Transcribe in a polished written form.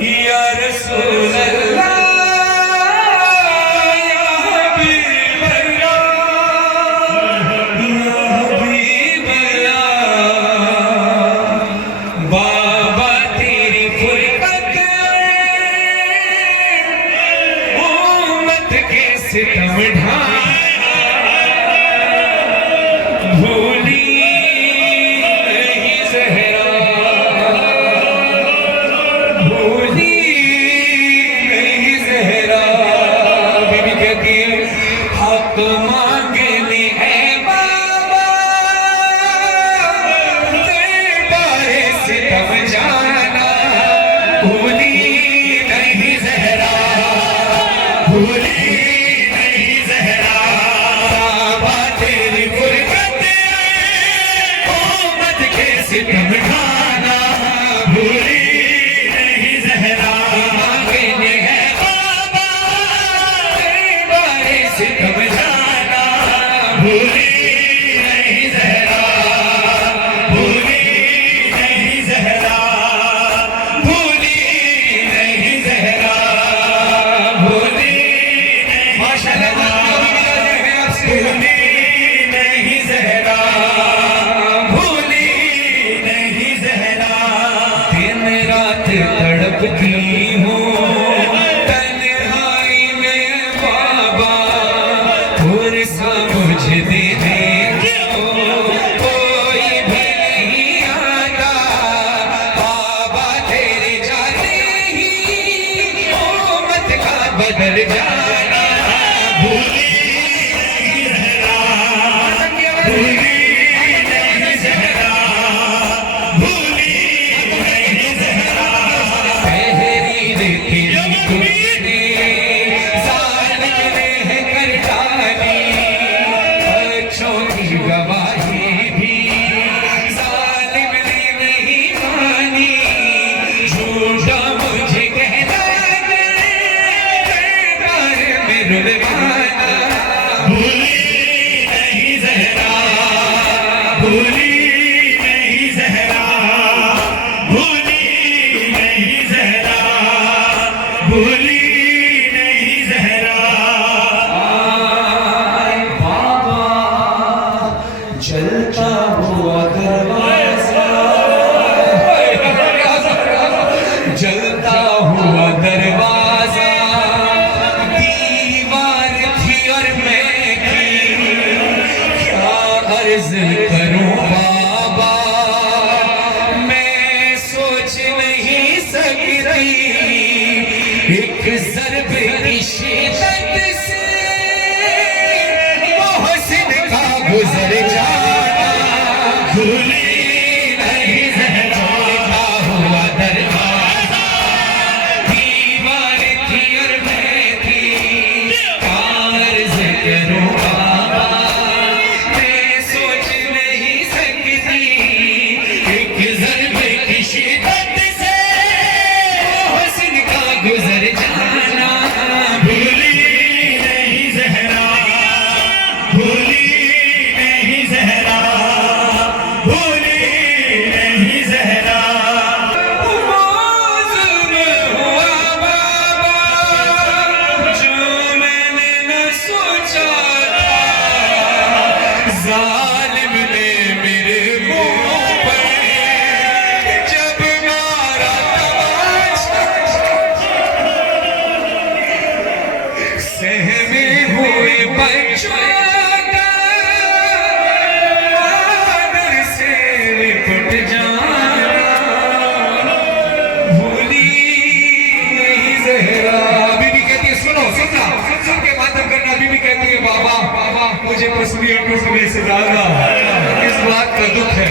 या रसूल अल्लाह या हबीब अल्लाह या हबीब अल्लाह। बाबा तेरी फुरकत उम्मत के सितम ढाए भूली नहीं ज़हरा भूली नहीं ज़हरा। बीबी कहती है हक मांगने है बाबा दरबारे सितम जाना भूली नहीं ज़हरा भूली नहीं ज़हरा। बाबा तेरी फुरकत उम्मत के सितम ढाना भूली नहीं ज़हरा। मांगने है बाबा दरबारे सितम जाना भूली नहीं ज़हरा भूली नहीं ज़हरा भूली नहीं ज़हरा भूली नहीं माशाअल्लाह भूली नहीं ज़हरा भूली नहीं ज़हरा। दिन रात तड़पती हूँ तन्हाई में बाबा फुर्सा मुझे दे दे कोई भी नहीं आता बाबा तेरे जाते ही उम्मत का बदल जाना भूली नहीं ज़हरा भूली नहीं ज़हरा भूली नहीं ज़हरा। तहरीर तेरी तुमने ज़ालिम ने कर डाली बच्चों की गवाही भी ज़ालिम ने नहीं मानी झूठा मुझे कहना दरबार में रुलवाना भूली नहीं ज़हरा भूली नहीं ज़हरा भूली नहीं ज़हरा भूली नहीं ज़हरा। बाबा जलता हुआ दरवाज़ा जलता हुआ दरवाज़ा दीवार थी और मैं थी क्या अर्ज़ करूं बाबा मैं सोच नहीं सक रही एक ज़र्ब की शिद्दत से मोहसिन का गुज़र जाना भूली नहीं ज़हरा। जलता हुआ दरवाज़ा दीवार थी और मैं थी क्या अर्ज़ करूं बाबा मैं सोच नहीं सकती एक ज़र्ब की शिद्दत से मोहसिन का गुज़र जाना भूली नहीं ज़हरा भूली नहीं ज़हरा भूली नहीं ज़हरा। मौज़ूद हुआ बाबा जो मैंने न सोचा था ज़ालिम ने मेरे मुँह पर जब मारा तमाचा सहमे हुए बच्चों का आदर से लिपट जाना भूली नहीं ज़हरा। बीबी कहती है सुनो सुनना सुन के मातम करना। बीबी कहती है बाबा मुझे पसंद टूटने से ज्यादा इस बात का दुख है